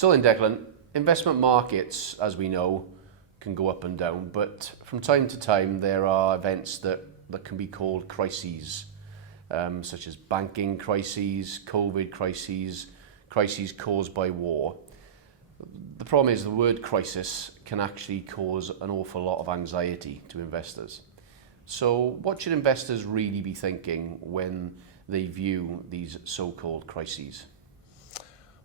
So then, Declan, investment markets, as we know, can go up and down, but from time to time there are events that can be called crises, such as banking crises, COVID crises, crises caused by war. The problem is the word crisis can actually cause an awful lot of anxiety to investors. So what should investors really be thinking when they view these so-called crises?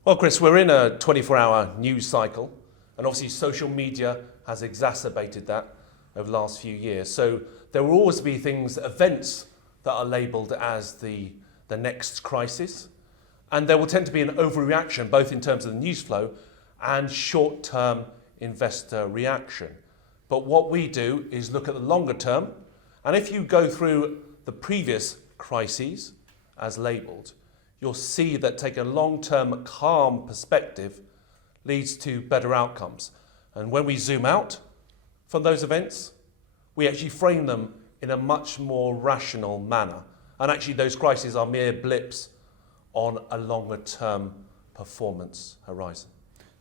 Well, Chris, we're in a 24-hour news cycle, and obviously social media has exacerbated that over the last few years. So there will always be events that are labelled as the next crisis, and there will tend to be an overreaction, both in terms of the news flow and short-term investor reaction. But what we do is look at the longer term, and if you go through the previous crises as labelled, you'll see that taking a long-term calm perspective leads to better outcomes. And when we zoom out from those events, we actually frame them in a much more rational manner. And actually those crises are mere blips on a longer-term performance horizon.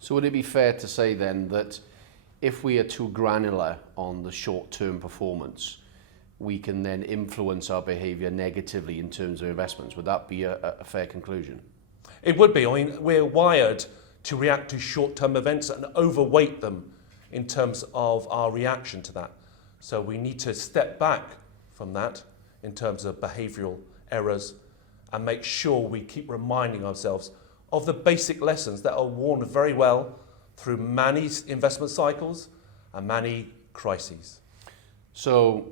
So would it be fair to say then that if we are too granular on the short-term performance, we can then influence our behaviour negatively in terms of investments? Would that be a fair conclusion? It would be. I mean, we're wired to react to short-term events and overweight them in terms of our reaction to that. So we need to step back from that in terms of behavioural errors and make sure we keep reminding ourselves of the basic lessons that are worn very well through many investment cycles and many crises. So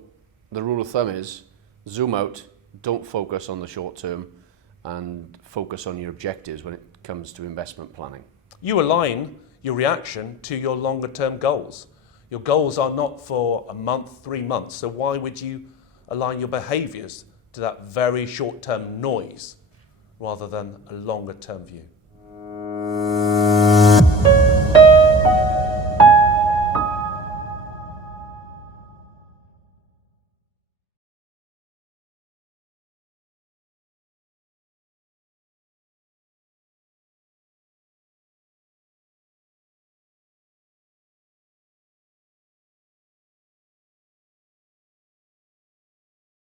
the rule of thumb is zoom out, don't focus on the short term, and focus on your objectives when it comes to investment planning. You align your reaction to your longer term goals. Your goals are not for a month, 3 months, so why would you align your behaviours to that very short term noise rather than a longer term view?